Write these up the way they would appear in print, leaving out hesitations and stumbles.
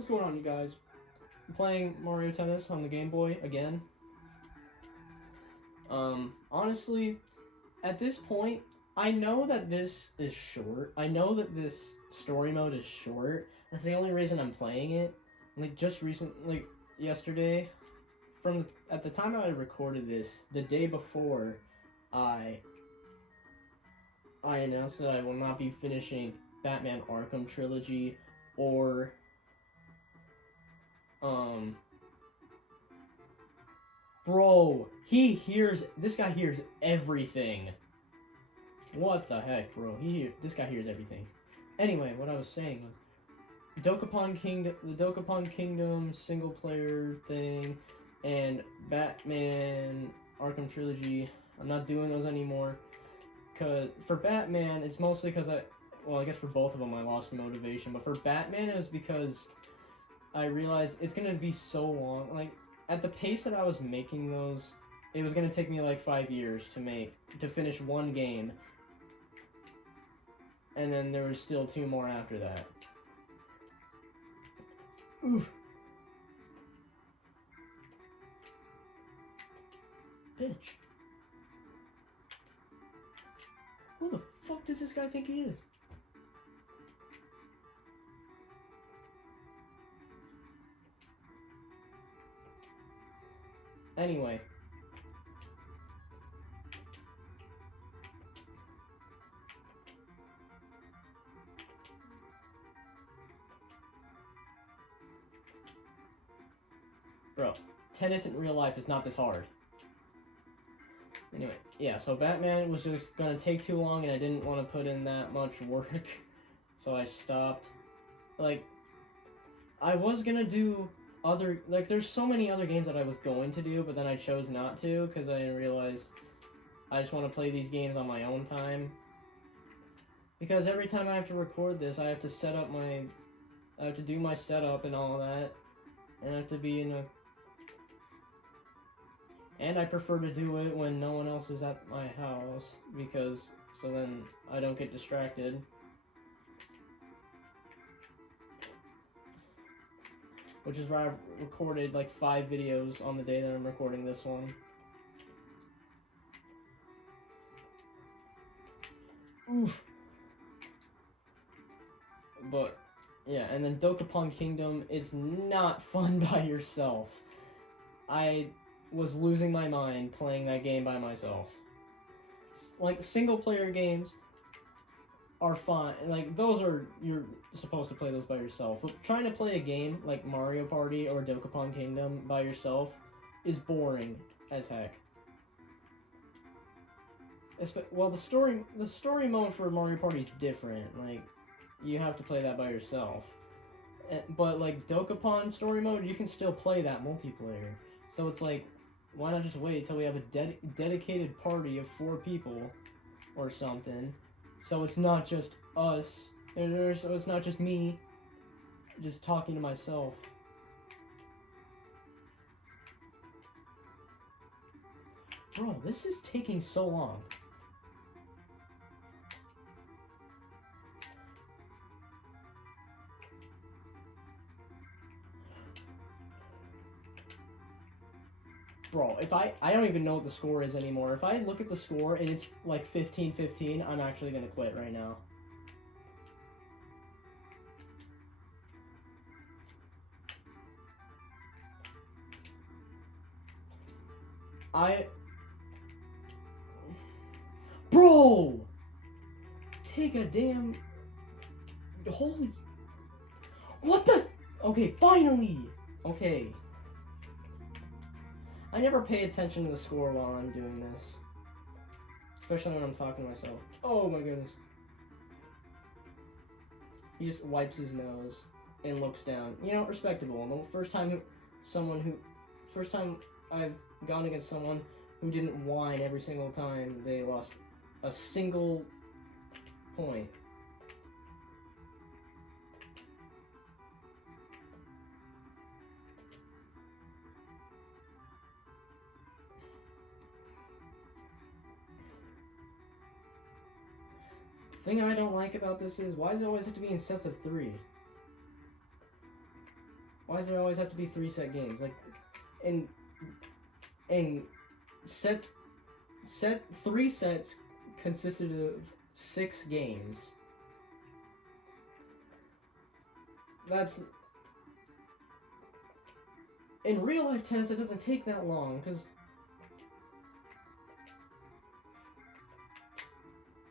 What's going on, you guys? I'm playing Mario Tennis on the Game Boy again. Honestly, at this point, I know that this is short. I know that this story mode is short. That's the only reason I'm playing it. Like, just recently, yesterday, at the time I recorded this, the day before, I announced that I will not be finishing Batman Arkham Trilogy or bro, this guy hears everything. What the heck, bro? This guy hears everything. Anyway, what I was saying was the Dokapon Kingdom single player thing and Batman Arkham Trilogy. I'm not doing those anymore. Cause for Batman, it's mostly because I guess for both of them I lost motivation. But for Batman, it was because I realized it's gonna be so long. Like, at the pace that I was making those, it was gonna take me like 5 years to finish one game. And then there was still 2 more after that. Oof. Bitch. Who the fuck does this guy think he is? Anyway. Bro, tennis in real life is not this hard. Anyway, yeah, so Batman was just gonna take too long and I didn't want to put in that much work. So I stopped. Like, I was gonna do there's so many other games that I was going to do, but then I chose not to because I realized I just want to play these games on my own time. Because every time I have to record this, I have to do my setup and all that. And I have to be and I prefer to do it when no one else is at my house, so then I don't get distracted. Which is why I've recorded like 5 videos on the day that I'm recording this one. Oof. But, yeah, and then Dokapon Kingdom is not fun by yourself. I was losing my mind playing that game by myself. Like, single-player games are fine. Like, you're supposed to play those by yourself. But trying to play a game like Mario Party or Dokapon Kingdom by yourself is boring as heck. Well, the story mode for Mario Party is different. Like, you have to play that by yourself. But, like, Dokapon story mode, you can still play that multiplayer. So it's like, why not just wait till we have a dedicated party of 4 people or something? So it's not just us, so it's not just me just talking to myself. Bro, this is taking so long. Bro, if I don't even know what the score is anymore. If I look at the score and it's like 15-15, I'm actually gonna quit right now. Bro! Take a damn... Holy... What the... Okay, finally! Okay. I never pay attention to the score while I'm doing this. Especially when I'm talking to myself. Oh my goodness. He just wipes his nose and looks down. You know, respectable. And the first time I've gone against someone who didn't whine every single time they lost a single point. The thing I don't like about this is, why does it always have to be in sets of 3? Why does there always have to be 3 set games? Like, in sets, 3 sets consisted of 6 games. That's... In real life tennis, it doesn't take that long, because...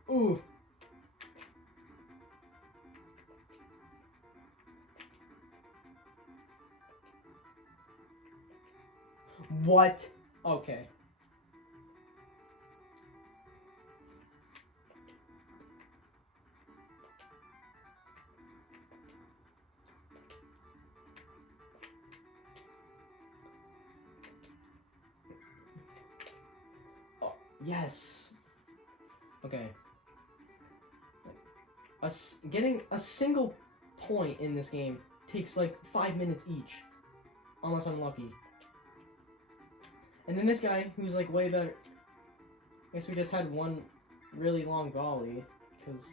Ooh. What? Okay. Oh, yes. Okay. Getting a single point in this game takes like 5 minutes each, unless I'm lucky. And then this guy, who's like way better. I guess we just had one really long volley, because...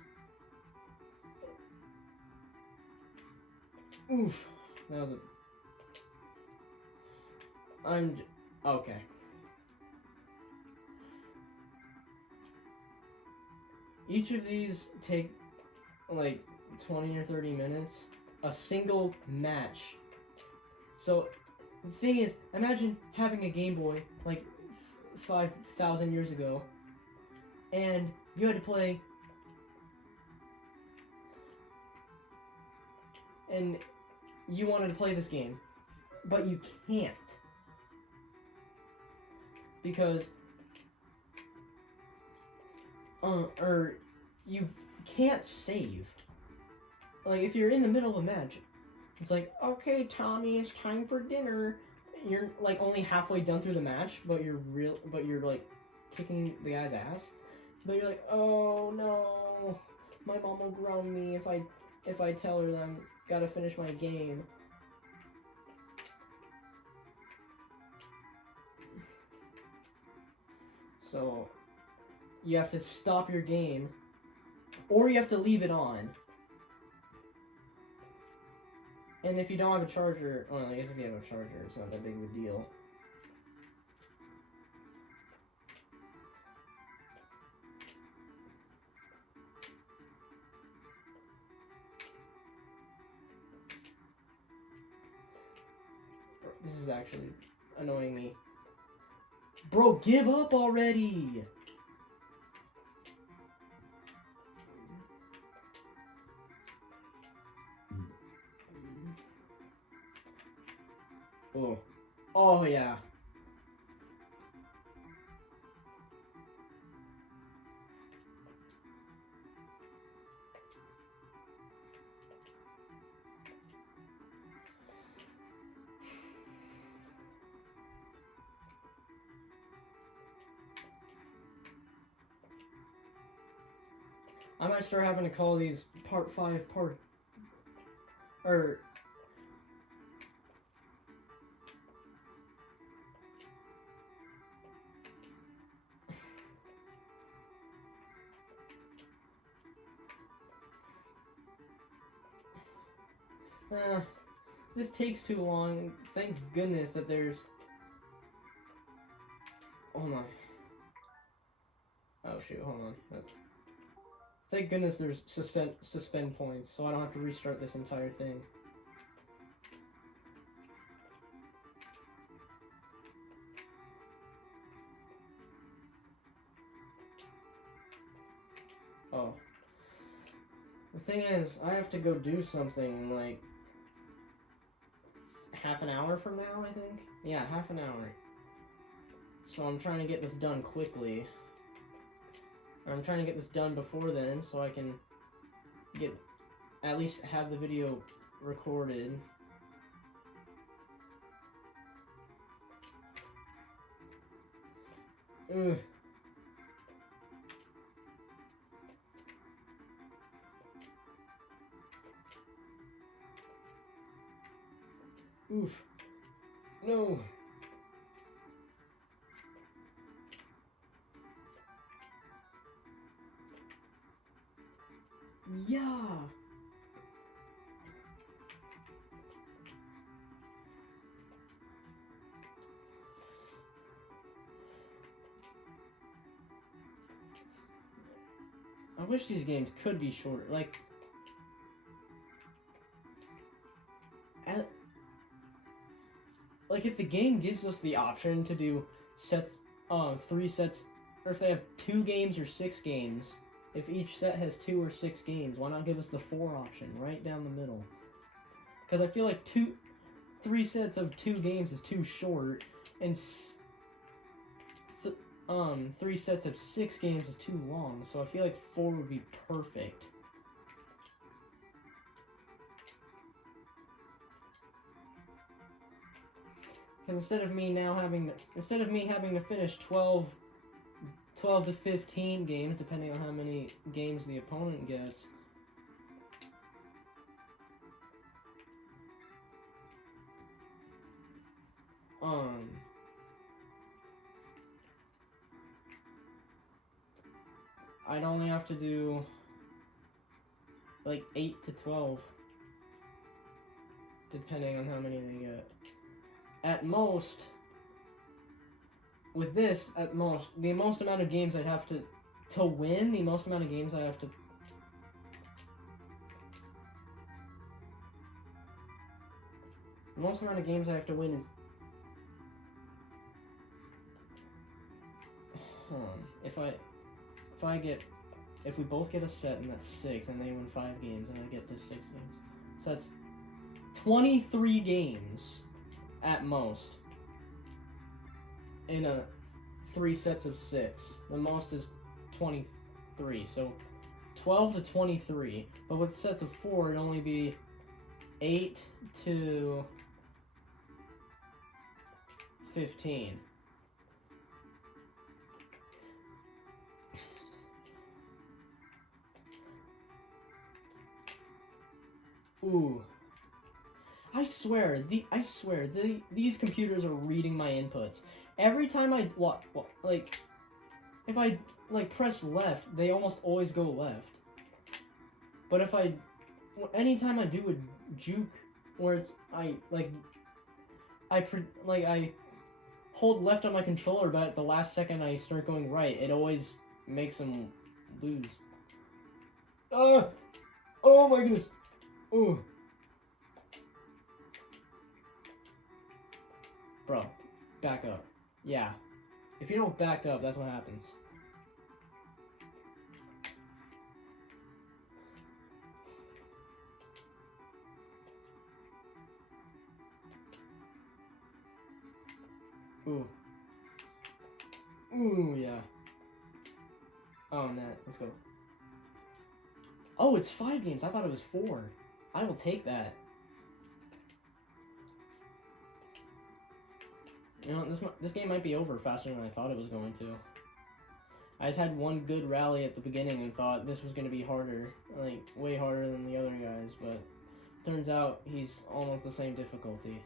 Oof. That was a... Okay. Each of these take like 20 or 30 minutes. A single match. So, the thing is, imagine having a Game Boy, like 5,000 years ago, and you had to play, and you wanted to play this game, but you can't, because, or you can't save. Like, if you're in the middle of a match, it's like, okay, Tommy, it's time for dinner. You're like only halfway done through the match, but you're like kicking the guy's ass. But you're like, oh no, my mom will ground me if I tell her that I'm gotta finish my game. So you have to stop your game, or you have to leave it on. And if you don't have a charger, well, I guess if you have a charger, it's not that big of a deal. This is actually annoying me. Bro, give up already! Oh. Oh, yeah. I might start having to call these part 5 part... Or... This takes too long. Thank goodness that there's... Oh my... Oh shoot, hold on. Thank goodness there's suspend points, so I don't have to restart this entire thing. Oh. The thing is, I have to go do something in like half an hour from now, I think? Yeah, half an hour. So I'm trying to get this done quickly. I'm trying to get this done before then, so I can at least have the video recorded. Ugh. Oof. No. Yeah. wish these games could be shorter. Like, if the game gives us the option to do sets, 3 sets, or if they have 2 games or 6 games, if each set has 2 or 6 games, why not give us the 4 option right down the middle? Because I feel like 3 sets of 2 games is too short, and 3 sets of 6 games is too long, so I feel like 4 would be perfect. Because instead of me having to finish 12 to 15 games, depending on how many games the opponent gets, I'd only have to do like 8 to 12, depending on how many they get. At most, with this, the most amount of games I'd have to win, the most amount of games I have to... The most amount of games I have to win is... If we both get a set and that's 6, and they win 5 games, and I get this 6 games. So that's 23 games at most in 3 sets of 6. The most is 23, so 12 to 23. But with sets of 4, it'd only be 8 to 15. Ooh. I swear, these computers are reading my inputs. Every time I, if I, press left, they almost always go left. But if anytime I do a juke, where I hold left on my controller, but at the last second I start going right, it always makes them lose. Oh my goodness. Ooh. Bro, back up. Yeah. If you don't back up, that's what happens. Ooh. Ooh, yeah. Oh, man. Let's go. Oh, it's 5 games. I thought it was 4. I will take that. You know, this game might be over faster than I thought it was going to. I just had one good rally at the beginning and thought this was going to be harder. Like, way harder than the other guys, but turns out he's almost the same difficulty.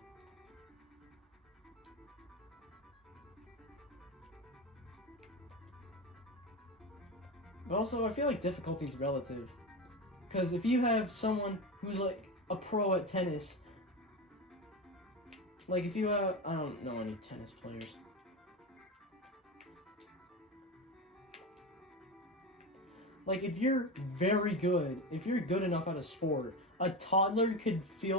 But also, I feel like difficulty's relative. Because if you have someone who's like a pro at tennis, like if you have, I don't know any tennis players. Like if you're very good, if you're good enough at a sport, a toddler could be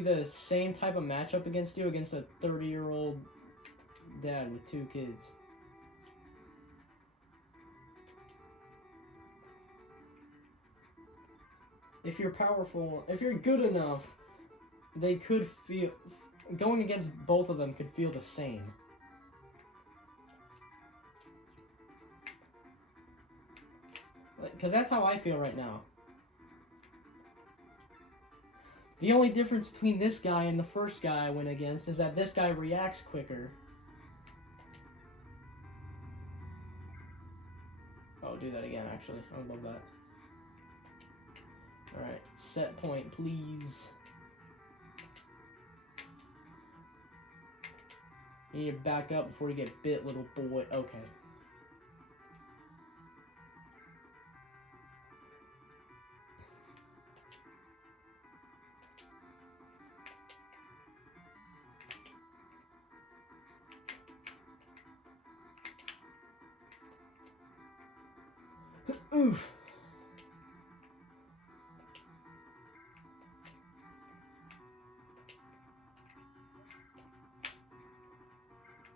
the same type of matchup against you against a 30-year-old dad with 2 kids. If you're powerful, if you're good enough, they could feel, going against both of them could feel the same. Because that's how I feel right now. The only difference between this guy and the first guy I went against is that this guy reacts quicker. Oh, do that again, actually. I would love that. Alright, set point, please. You need to back up before you get bit, little boy. Okay. Oof.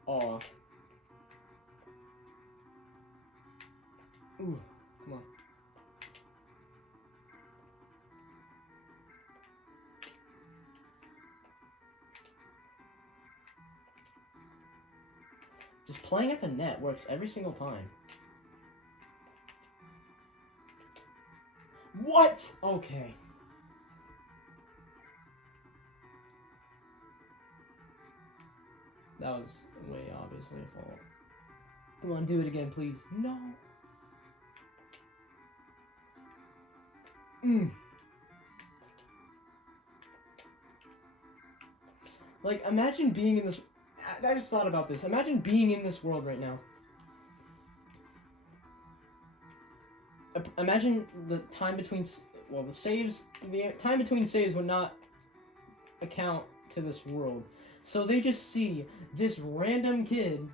Aw. Ooh, come on. Just playing at the net works every single time. What? Okay. That was way obviously a fault. Come on, do it again, please. No. Like, imagine being in this... I just thought about this. Imagine being in this world right now. Imagine the time between... Well, the saves... The time between saves would not account to this world. So they just see this random kid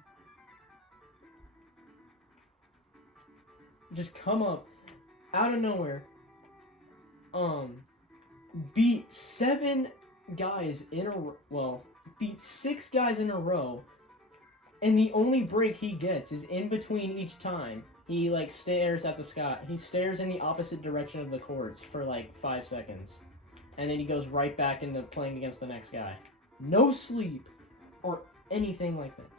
just come up out of nowhere, beat 7 guys in a well, beat 6 guys in a row, and the only break he gets is in between each time. He like stares at the sky. He stares in the opposite direction of the courts for like 5 seconds, and then he goes right back into playing against the next guy. No sleep or anything like that.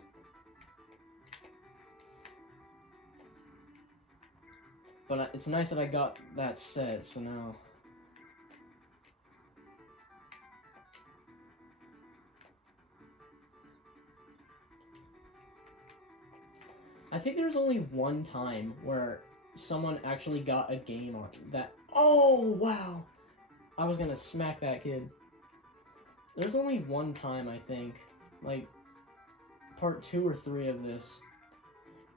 But it's nice that I got that set, so now... I think there's only one time where someone actually got a game on that... Oh, wow! I was gonna smack that kid. There's only one time, I think, like, part 2 or 3 of this,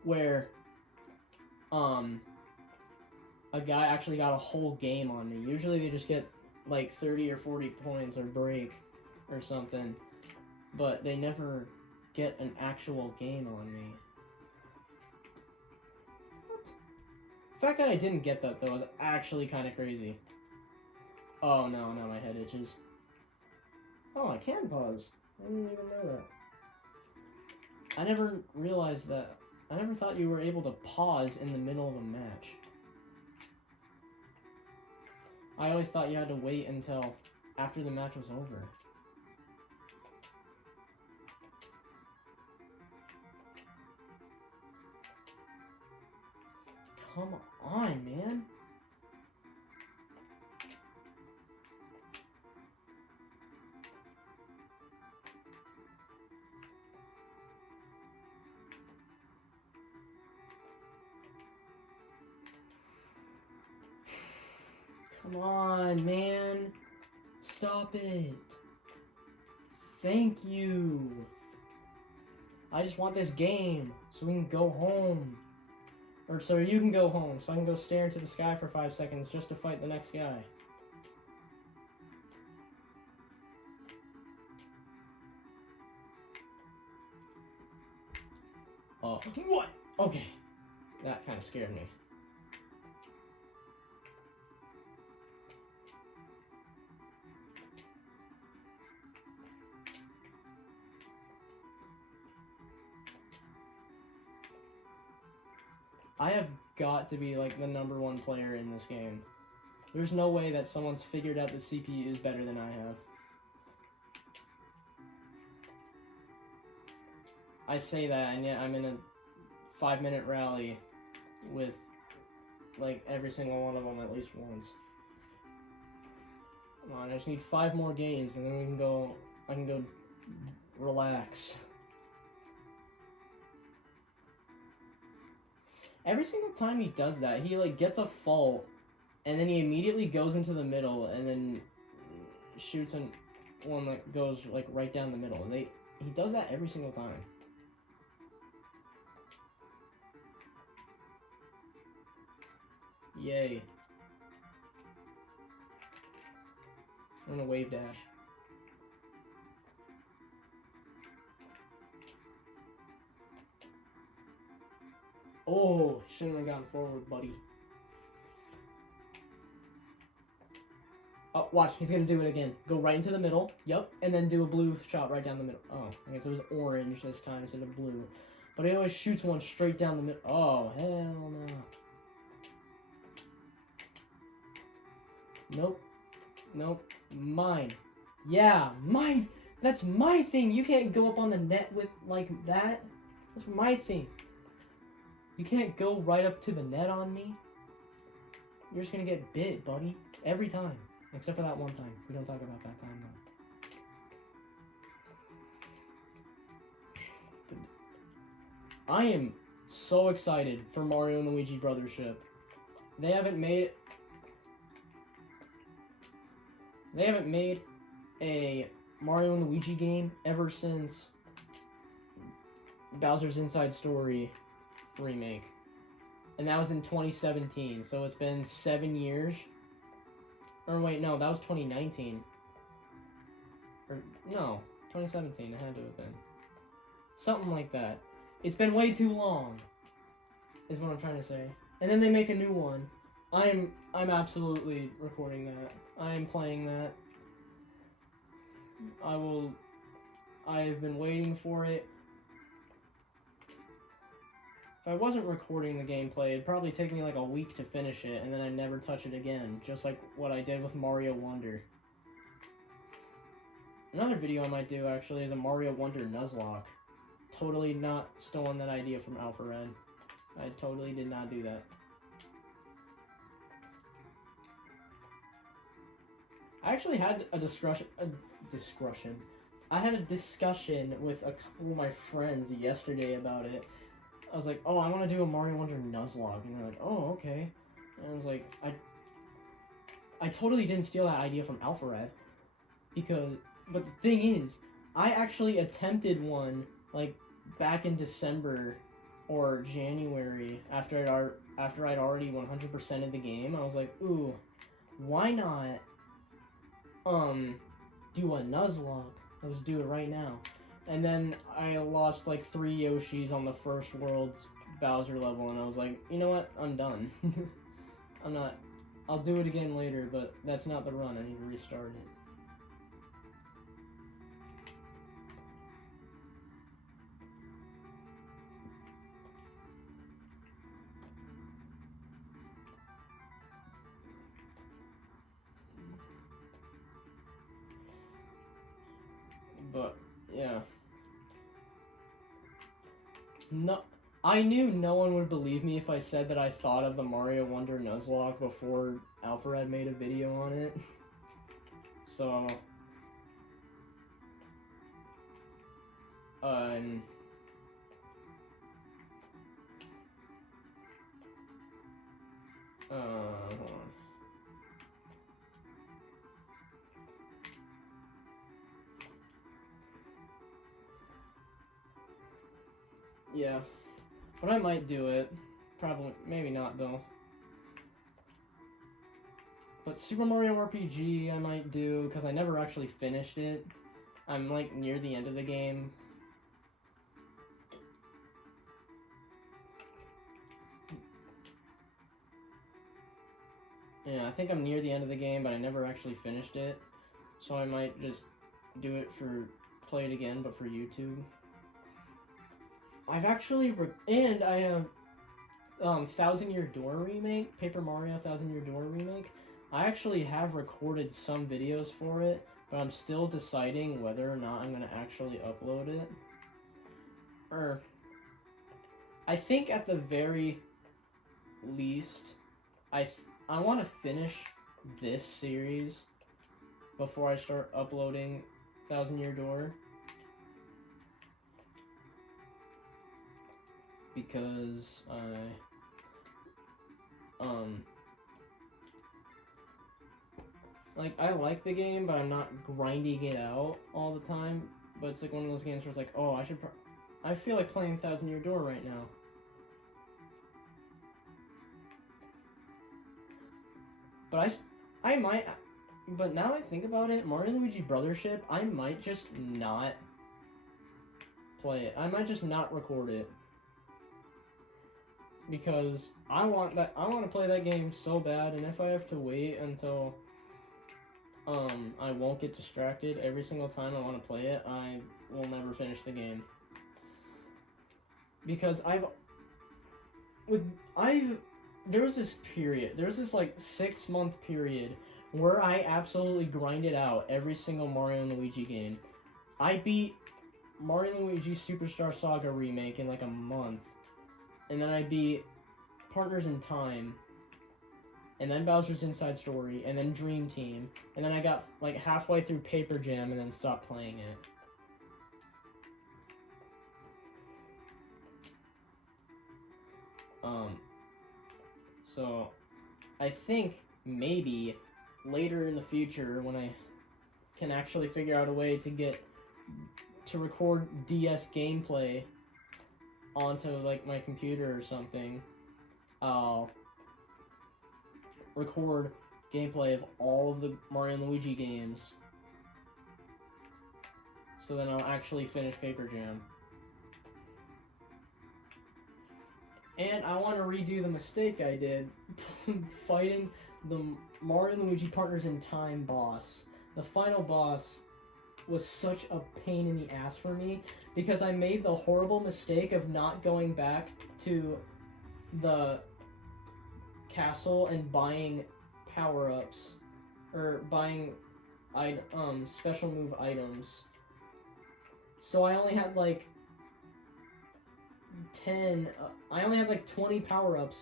where, a guy actually got a whole game on me. Usually they just get, like, 30 or 40 points or break or something, but they never get an actual game on me. What? The fact that I didn't get that, though, is actually kind of crazy. Oh, no, now my head itches. Oh, I can pause. I didn't even know that. I never realized that. I never thought you were able to pause in the middle of a match. I always thought you had to wait until after the match was over. Come on, man. Come on, man. Stop it. Thank you. I just want this game so we can go home. Or so you can go home, so I can go stare into the sky for 5 seconds just to fight the next guy. Oh, what? Okay. That kind of scared me. I have got to be like the #1 player in this game. There's no way that someone's figured out the CPU is better than I have. I say that, and yet I'm in a 5-minute rally with like every single one of them at least once. Come on, I just need 5 more games, and then we can go. I can go relax. Every single time he does that, he like gets a fault, and then he immediately goes into the middle, and then shoots one that goes like right down the middle. He does that every single time. Yay! I'm gonna wave dash. Oh, shouldn't have gone forward, buddy. Oh, watch, he's gonna do it again. Go right into the middle. Yup. And then do a blue shot right down the middle. Oh, I guess it was orange this time instead of blue. But he always shoots one straight down the middle. Oh, hell no. Nope. Nope. Mine. Yeah, mine. That's my thing. You can't go up on the net with like that. That's my thing. You can't go right up to the net on me. You're just gonna get bit, buddy. Every time. Except for that one time. We don't talk about that time though. I am so excited for Mario and Luigi Brothership. They haven't made a Mario and Luigi game ever since Bowser's Inside Story remake. And that was in 2017, so it's been 7 years. Or wait, no, that was 2019. Or, no, 2017, it had to have been. Something like that. It's been way too long, is what I'm trying to say. And then they make a new one. I'm absolutely recording that. I'm playing that. I've been waiting for it. If I wasn't recording the gameplay, it'd probably take me like a week to finish it, and then I'd never touch it again, just like what I did with Mario Wonder. Another video I might do, actually, is a Mario Wonder Nuzlocke. Totally not stolen that idea from Alpha Red. I totally did not do that. I actually had a discussion. I had a discussion with a couple of my friends yesterday about it. I was like, oh, I want to do a Mario Wonder Nuzlocke. And they're like, oh, okay. And I was like, I totally didn't steal that idea from Alpha Red. But the thing is, I actually attempted one, like, back in December or January, after I'd already 100%ed the game. I was like, ooh, why not, do a Nuzlocke? Let's do it right now. And then I lost like 3 Yoshis on the first world's Bowser level, and I was like, you know what? I'm done. I'll do it again later, but that's not the run. I need to restart it. But, yeah. No, I knew no one would believe me if I said that I thought of the Mario Wonder Nuzlocke before Alpha Red made a video on it. So, hold on. Yeah, but I might do it. Probably, maybe not though. But Super Mario RPG I might do, because I never actually finished it. I'm like near the end of the game. Yeah, I think I'm near the end of the game, but I never actually finished it. So I might just do it play it again, but for YouTube. I've actually, and I have, 1000 Year Door Remake, Paper Mario 1000 Year Door Remake. I actually have recorded some videos for it, but I'm still deciding whether or not I'm going to actually upload it. I think at the very least, I want to finish this series before I start uploading 1000 Year Door. Because like, I like the game, but I'm not grinding it out all the time. But it's like one of those games where it's like, oh, I feel like playing 1000 Year Door right now. But I might, but now I think about it, Mario and Luigi Brothership, I might just not play it. I might just not record it. Because I want to play that game so bad, and if I have to wait until I won't get distracted every single time I want to play it. I will never finish the game. Because there was this like 6-month period where I absolutely grinded out every single Mario and Luigi game. I beat Mario and Luigi Superstar Saga Remake in like a month. And then I beat Partners in Time. And then Bowser's Inside Story. And then Dream Team. And then I got like halfway through Paper Jam and then stopped playing it. So I think maybe later in the future when I can actually figure out a way to record DS gameplay onto like my computer or something, I'll record gameplay of all of the Mario and Luigi games. So then I'll actually finish Paper Jam. And I want to redo the mistake I did fighting the Mario and Luigi Partners in Time boss. The final boss was such a pain in the ass for me because I made the horrible mistake of not going back to the castle and buying power-ups or buying special move items. So I only had like 20 power-ups,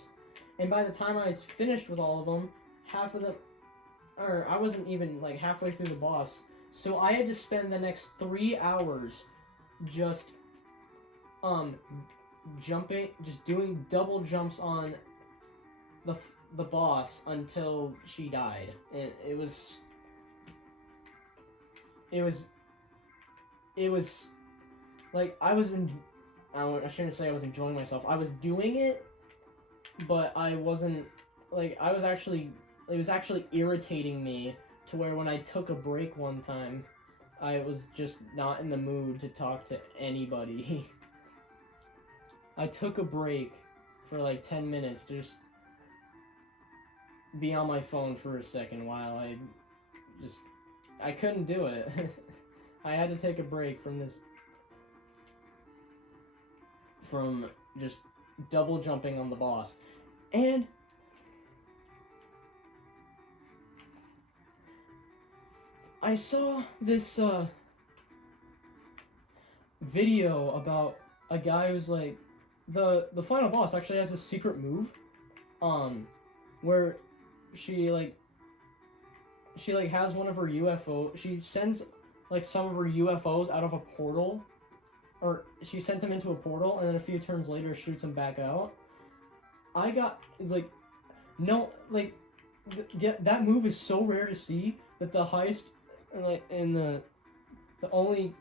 and by the time I was finished with all of them, I wasn't even like halfway through the boss, so I had to spend the next 3 hours just doing double jumps on the boss until she died. And it was like I shouldn't say I was enjoying myself. I was doing it, but it was actually irritating me to where when I took a break one time, I was just not in the mood to talk to anybody. I took a break for like 10 minutes to just be on my phone for a second while I couldn't do it. I had to take a break from just double jumping on the boss. And I saw this video about a guy who's like the final boss actually has a secret move where she has one of her she sends like some of her UFOs out of a portal, or she sends him into a portal and then a few turns later shoots him back out. That move is so rare to see that the highest the only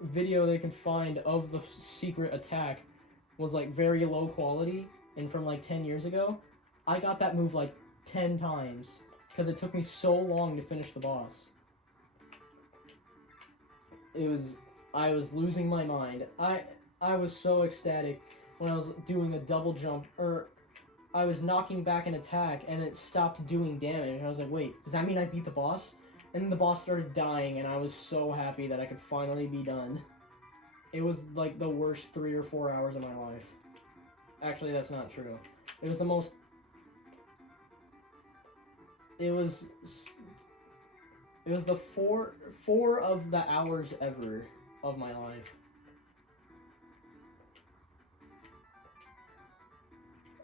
video they can find of the secret attack was like very low quality and from like 10 years ago. I got that move like 10 times because it took me so long to finish the boss. I was losing my mind. I was so ecstatic when I was doing a double jump, or I was knocking back an attack and it stopped doing damage. And I was like, wait, does that mean I beat the boss? And then the boss started dying and I was so happy that I could finally be done. It was like the worst 3 or 4 hours of my life. Actually, that's not true. It was the most... It was the four of the hours ever of my life.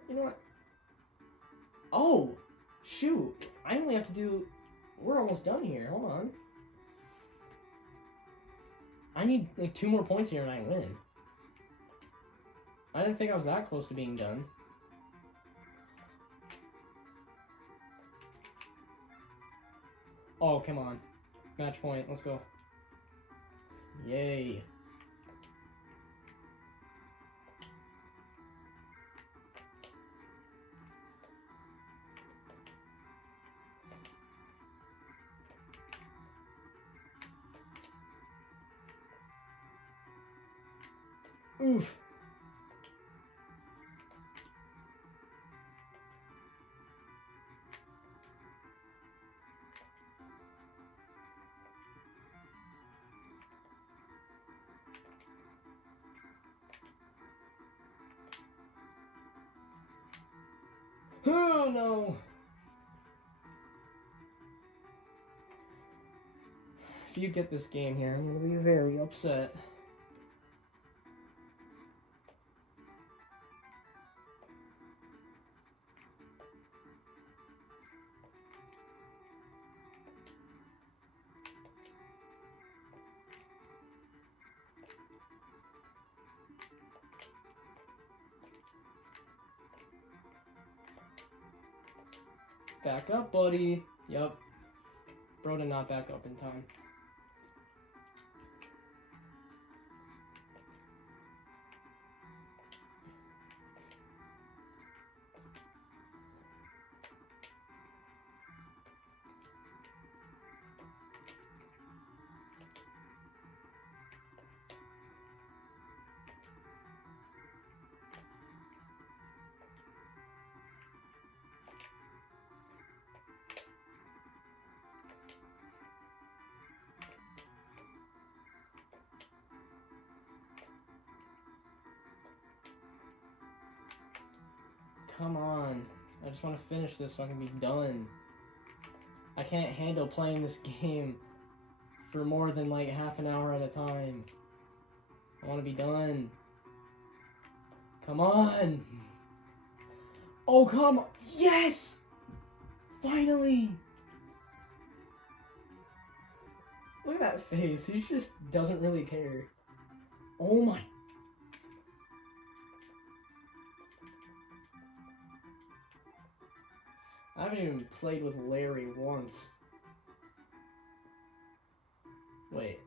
You know what? Oh, shoot! I only have to do... We're almost done here. Hold on. I need like 2 more points here and I win. I didn't think I was that close to being done. Oh, come on. Match point. Let's go. Yay. Oof. Oh no! If you get this game here, I'm gonna be very upset. Back up, buddy. Yup. Bro did not back up in time. Come on. I just want to finish this so I can be done. I can't handle playing this game for more than like half an hour at a time. I want to be done. Come on. Oh, come on. Yes! Finally! Look at that face. He just doesn't really care. Oh my. I haven't even played with Larry once. Wait.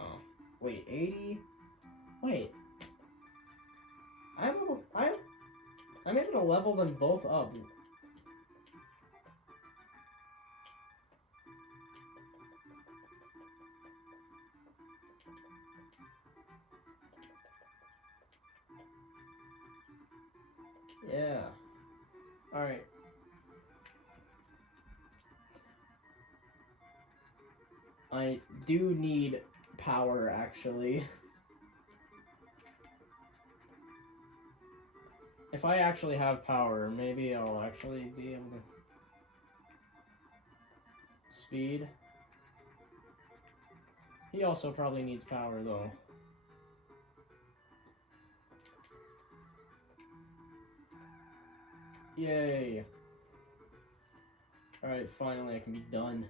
Oh. Wait, 80? Wait. I'm able to level them both up. Yeah. Alright. I do need power, actually. If I actually have power, maybe I'll actually be able to... Speed. He also probably needs power, though. Yay. Alright, finally I can be done.